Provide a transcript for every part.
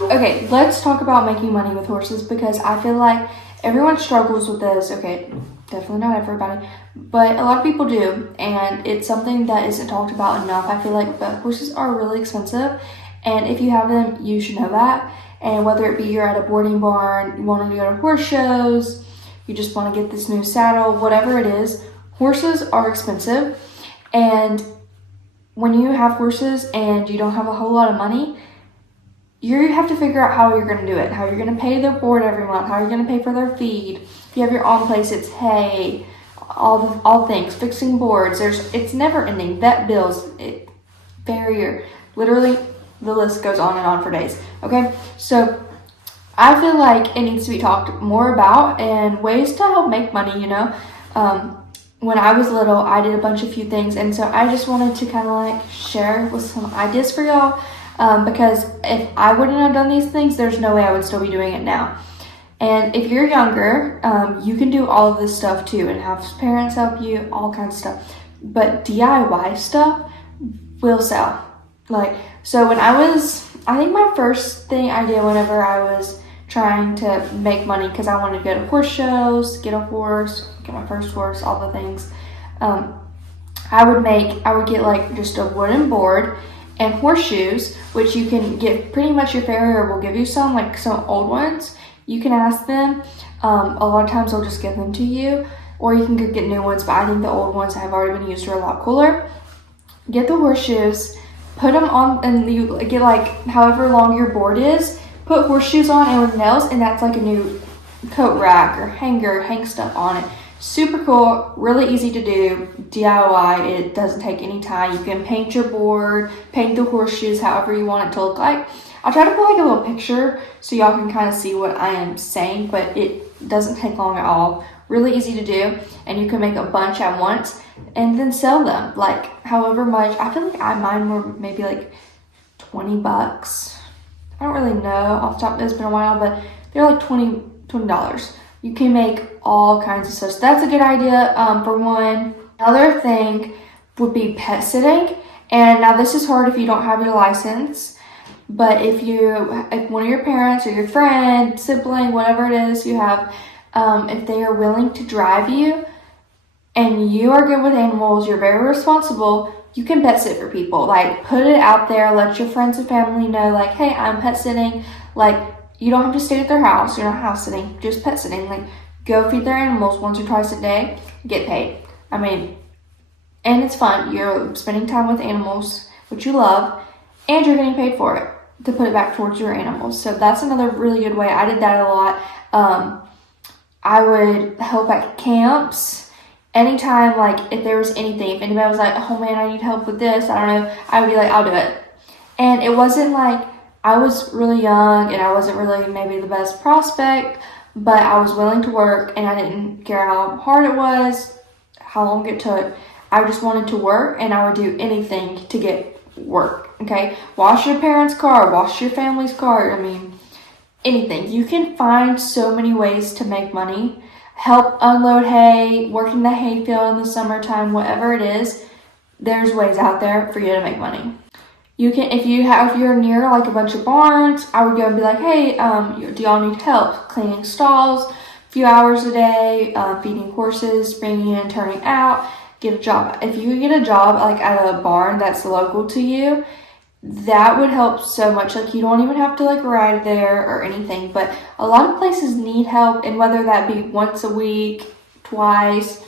Okay, let's talk about making money with horses because I feel like everyone struggles with this. Okay, definitely not everybody, but a lot of people do, and it's something that isn't talked about enough. I feel like but horses are really expensive, and if you have them, you should know that. And whether it be you're at a boarding barn, you want to go to horse shows, you just want to get this new saddle, whatever it is, horses are expensive. And when you have horses and you don't have a whole lot of money, you have to figure out how you're going to do it, how you're going to pay their board every month, how you're going to pay for their feed. If you have your own place, it's hay, all things, fixing boards. It's never ending. Vet bills, farrier, literally the list goes on and on for days. Okay, so I feel like it needs to be talked more about and ways to help make money. When I was little, I did a bunch of few things, and so I just wanted to kind of like share with some ideas for y'all. Because if I wouldn't have done these things, there's no way I would still be doing it now. And if you're younger, you can do all of this stuff too and have parents help you, all kinds of stuff. But DIY stuff will sell. So when I think my first thing I did whenever I was trying to make money, because I wanted to go to horse shows, get a horse, get my first horse, all the things, I would get like just a wooden board and horseshoes, which you can get. Pretty much your farrier will give you some old ones. You can ask them. A lot of times they'll just give them to you, or you can go get new ones, but I think the old ones that have already been used are a lot cooler. Get the horseshoes, put them on, and you get like however long your board is, put horseshoes on and with nails, and that's like a new coat rack or hanger, hang stuff on it. Super cool, really easy to do, DIY, it doesn't take any time. You can paint your board, paint the horseshoes however you want it to look like. I'll try to put like a little picture so y'all can kind of see what I am saying, but it doesn't take long at all. Really easy to do, and you can make a bunch at once and then sell them, like however much. I feel like mine were maybe like $20. I don't really know off the top, it's been a while, but they're like $20. You can make all kinds of stuff. So that's a good idea for one. Another thing would be pet sitting. And now this is hard if you don't have your license. But if one of your parents or your friend, sibling, whatever it is you have, if they are willing to drive you and you are good with animals, you're very responsible, you can pet sit for people. Like, put it out there, let your friends and family know, like, hey, I'm pet sitting. Like, you don't have to stay at their house. You're not house sitting, just pet sitting. Like, go feed their animals once or twice a day, get paid. I mean, and it's fun. You're spending time with animals, which you love, and you're getting paid for it to put it back towards your animals. So that's another really good way. I did that a lot. I would help at camps. Anytime, like, if there was anything, if anybody was like, oh man, I need help with this, I don't know, I would be like, I'll do it. And it wasn't like, I was really young and I wasn't really maybe the best prospect, but I was willing to work and I didn't care how hard it was, how long it took. I just wanted to work, and I would do anything to get work, okay? Wash your parents' car, wash your family's car, I mean, anything. You can find so many ways to make money. Help unload hay, work in the hay field in the summertime, whatever it is, there's ways out there for you to make money. You can, if you're near like a bunch of barns, I would go and be like, hey, do y'all need help cleaning stalls, a few hours a day, feeding horses, bringing in, turning out, get a job. If you get a job like at a barn that's local to you, that would help so much. Like, you don't even have to like ride there or anything, but a lot of places need help, and whether that be once a week, twice,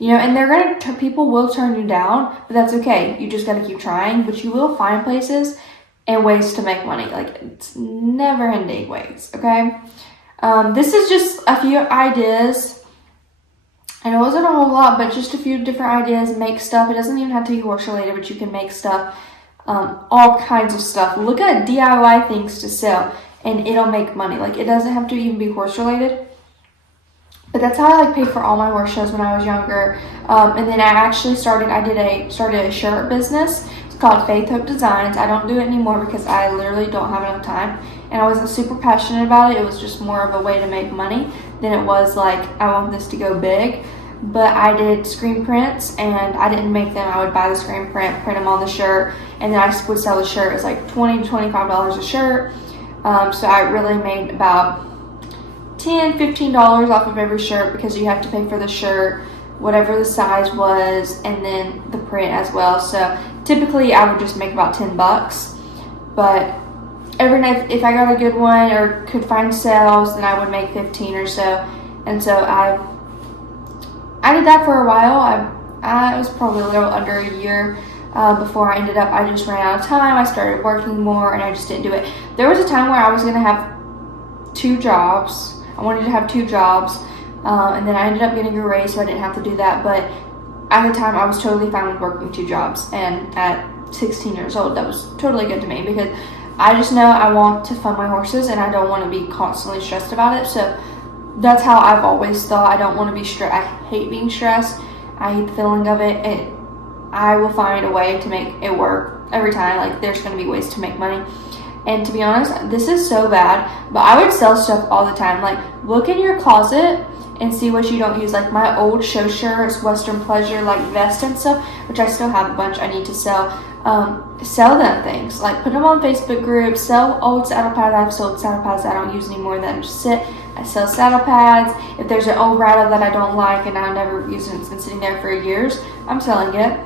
and people will turn you down, but that's okay. You just got to keep trying, but you will find places and ways to make money. Like, it's never ending ways, okay? This is just a few ideas, and it wasn't a whole lot, but just a few different ideas. Make stuff. It doesn't even have to be horse related, but you can make stuff, all kinds of stuff. Look at DIY things to sell, and it'll make money. Like, it doesn't have to even be horse related. But that's how I like paid for all my horse shows when I was younger. And then I actually started a shirt business. It's called Faith Hope Designs. I don't do it anymore because I literally don't have enough time. And I wasn't super passionate about it. It was just more of a way to make money than it was like, I want this to go big. But I did screen prints, and I didn't make them. I would buy the screen print them on the shirt, and then I would sell the shirt. It was like $20 to $25 a shirt. So I really made about $10-15 off of every shirt, because you have to pay for the shirt, whatever the size was, and then the print as well. So typically I would just make about $10, but every night if I got a good one or could find sales, then I would make 15 or so. And so I did that for a while. It was probably a little under a year before I ended up, I just ran out of time. I started working more and I just didn't do it. There was a time where I was going to have 2 jobs. I wanted to have 2 jobs, and then I ended up getting a raise, so I didn't have to do that. But at the time, I was totally fine with working 2 jobs, and at 16 years old, that was totally good to me, because I just know I want to fund my horses, and I don't want to be constantly stressed about it. So that's how I've always thought. I don't want to be stressed. I hate being stressed. I hate the feeling of it. I will find a way to make it work every time. Like, there's going to be ways to make money. And to be honest, this is so bad, but I would sell stuff all the time. Like, look in your closet and see what you don't use. Like my old show shirts, Western Pleasure, like vest and stuff, which I still have a bunch I need to sell. Sell them things. Like, put them on Facebook groups. Sell old saddle pads. I've sold saddle pads I don't use anymore that just sit. I sell saddle pads. If there's an old bridle that I don't like and I never use it, it's been sitting there for years, I'm selling it.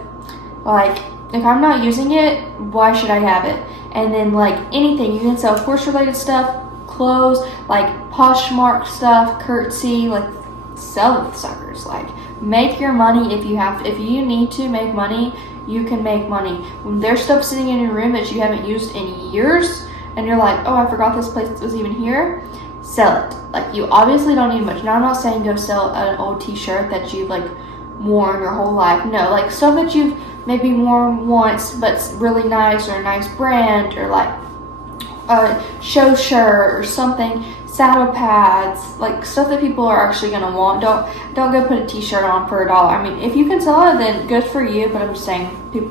Like, if I'm not using it, why should I have it? And then, like, anything. You can sell horse-related stuff, clothes, like Poshmark stuff, Curtsy, like, sell the suckers. Like, make your money if you have to. If you need to make money, you can make money. When there's stuff sitting in your room that you haven't used in years, and you're like, oh, I forgot this place was even here, sell it. Like, you obviously don't need much. Now, I'm not saying go sell an old t-shirt that you've, like, worn your whole life. No, like, stuff that you've maybe worn once, but it's really nice, or a nice brand, or like a show shirt or something, saddle pads, like stuff that people are actually going to want. Don't go put a t-shirt on for $1. I mean, if you can sell it, then good for you, but I'm just saying, you're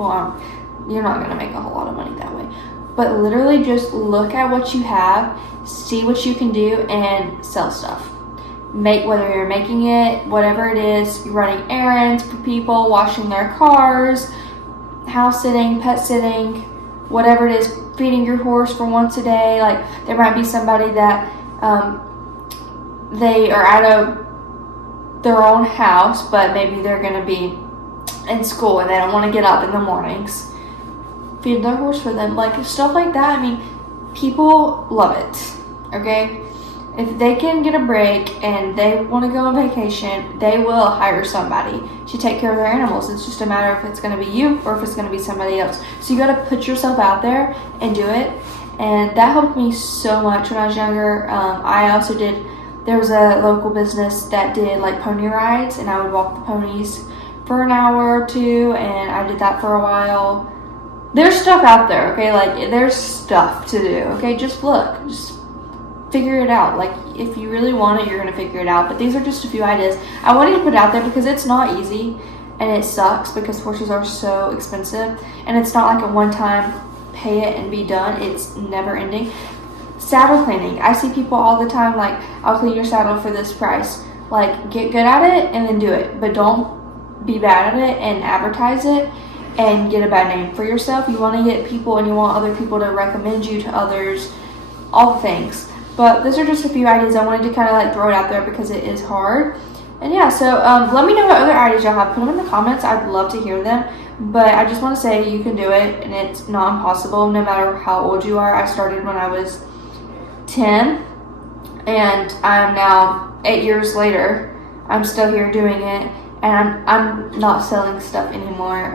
not going to make a whole lot of money that way. But literally just look at what you have, see what you can do, and sell stuff. Whether you're making it, whatever it is, you're running errands for people, washing their cars, house sitting, pet sitting, whatever it is, feeding your horse for once a day. Like, there might be somebody that they are out of their own house, but maybe they're going to be in school and they don't want to get up in the mornings. Feed their horse for them. Like, stuff like that. I mean, people love it, okay? If they can get a break and they want to go on vacation, they will hire somebody to take care of their animals. It's just a matter if it's going to be you or if it's going to be somebody else. So you got to put yourself out there and do it. And that helped me so much when I was younger. There was a local business that did like pony rides, and I would walk the ponies for an hour or 2, and I did that for a while. There's stuff out there, okay? Like, there's stuff to do, okay? Just look. Just figure it out. Like, if you really want it, you're going to figure it out. But these are just a few ideas. I wanted to put it out there because it's not easy, and it sucks because horses are so expensive, and it's not like a one-time pay it and be done. It's never ending. Saddle cleaning. I see people all the time like, I'll clean your saddle for this price. Like, get good at it and then do it. But don't be bad at it and advertise it and get a bad name for yourself. You want to get people, and you want other people to recommend you to others, all the things. But those are just a few ideas. I wanted to kind of like throw it out there because it is hard. And yeah, so let me know what other ideas y'all have. Put them in the comments. I'd love to hear them. But I just want to say you can do it, and it's not impossible no matter how old you are. I started when I was 10, and I'm now 8 years later. I'm still here doing it, and I'm not selling stuff anymore.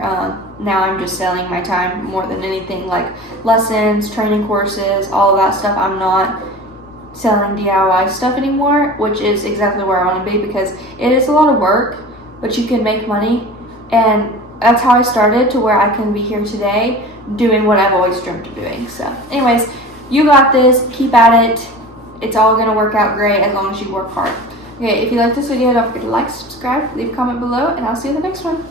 Now I'm just selling my time more than anything, like lessons, training courses, all of that stuff. I'm not selling DIY stuff anymore, which is exactly where I want to be, because it is a lot of work, but you can make money. And that's how I started to where I can be here today doing what I've always dreamt of doing. So anyways, you got this. Keep at it. It's all going to work out great as long as you work hard. Okay, if you like this video, don't forget to like, subscribe, leave a comment below, and I'll see you in the next one.